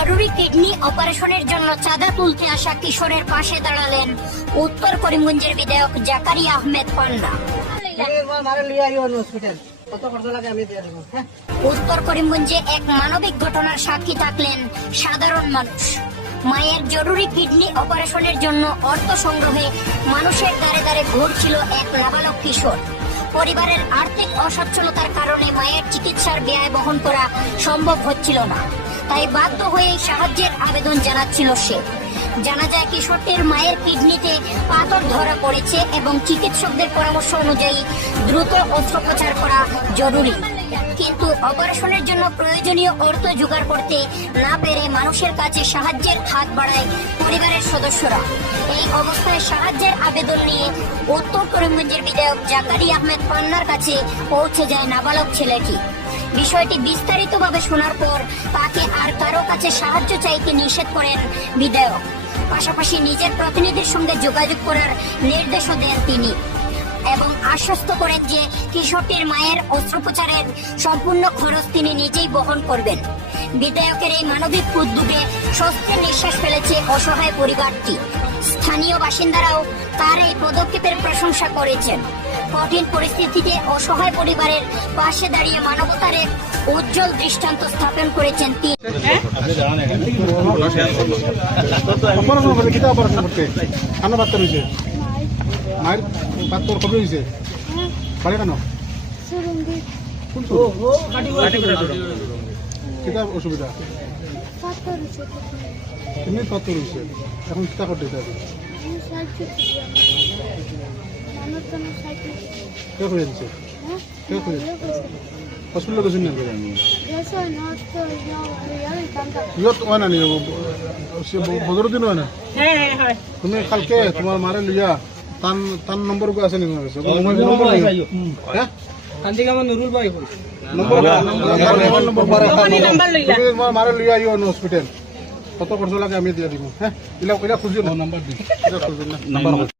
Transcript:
জরুরি কিডনি অপারেশনের জন্য চাঁদা তুলতে আসা কিশোরের পাশে দাঁড়ালেন উত্তর করিমগঞ্জের বিধায়ক জাকারিয়া আহমেদ পান্না। উত্তর করিমগঞ্জে এক মানবিক ঘটনার সাক্ষী থাকলেন সাধারণ মানুষ। মায়ের জরুরি কিডনি অপারেশনের জন্য অর্থ সংগ্রহে মানুষের দ্বারে দ্বারে ঘুরছিল এক নাবালক কিশোর। পরিবারের আর্থিক অসচ্ছলতার কারণে মায়ের চিকিৎসার ব্যয় বহন করা সম্ভব হচ্ছিল না, তাই বাধ্য হয়ে সাহায্যের আবেদন জানাচ্ছিল সে। জানা যায় কিশোরটির মায়ের কিডনিতে পাথর ধরা পড়েছে এবং চিকিৎসকদের পরামর্শ অনুযায়ী দ্রুত অস্ত্রোপচার করা জরুরি। কিন্তু অপারেশনের জন্য প্রয়োজনীয় অর্থ জোগাড় করতে না পেরে মানুষের কাছে সাহায্যের হাত বাড়ায় পরিবারের সদস্যরা। এই অবস্থায় সাহায্যের আবেদন নিয়ে উত্তর করিমগঞ্জের বিধায়ক জাকারিয়া আহমেদ পান্নার কাছে পৌঁছে যায় নাবালক ছেলেটি। বিষয়টি বিস্তারিতভাবে শোনার পর তাকে আর কারো কাছে সাহায্য চাইতে নিষেধ করেন বিধায়ক। পাশাপাশি নিজের প্রতিনিধির সঙ্গে যোগাযোগ করার নির্দেশও দেন তিনি এবং আশ্বস্ত করেন যে কিশোরটির মায়ের অস্ত্রোপচারের সম্পূর্ণ খরচ তিনি নিজেই বহন করবেন। বিধায়কের এই মানবিক উদ্যোগে স্বস্তির নিঃশ্বাস ফেলেছে অসহায় পরিবারটি। স্থানীয় বাসিন্দারাও তার এই পদক্ষেপের প্রশংসা করেছেন। কঠিন পরিস্থিতিতে অসহায় পরিবারের পাশে দাঁড়িয়ে মানবতার এক উজ্জ্বল দৃষ্টান্ত স্থাপন করেছেন তিনি। মায়ের পাত্তর কবে হয়েছে? পারে কেন? কিতা অসুবিধা? কেমনি পাত্তর হয়েছে? এখন কিতা করতে যাবে? কে করে দিচ্ছে? কে করে? হসপিটালে গেছেন না? ইয়ত হয় না নি? বদরুদ্দিন হয় না? তুমি কালকে তোমার মারে লিয়া তার নম্বর আছে নি? মারে লিয়া হসপিটাল কত খরচ লাগে আমি দিয়ে দিব। হ্যাঁ, এটা খুঁজিও নাম্বার দিই।